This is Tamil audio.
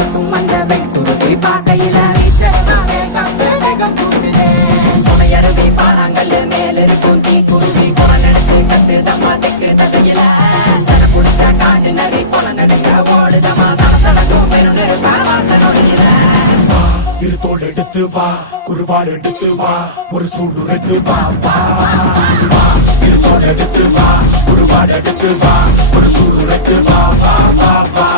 சுத்தும் அந்த வெண்குருவி பார்க்கையில வேகம் கூட்டுது சுனையருவி பாறாங்கல் மேலிருக்கும் தீ குருவி குரல் எடுத்து கட்டு தம்மா தெக்கு தசையில சன புடிச்ச காட்டு நரி கொலை நடுங்க ஓடுதமா சடசடக்கும் பெருநெருப்பா வார்த்தை நொடியில இரு தோல் எடுத்து வா குருவாள் எடுத்து வா ஒரு சூடு எடுத்து வா வா வா இரு தோல் எடுத்து வா குருவாள் எடுத்து வா ஒரு சூடு எடுத்து வா வா வா வா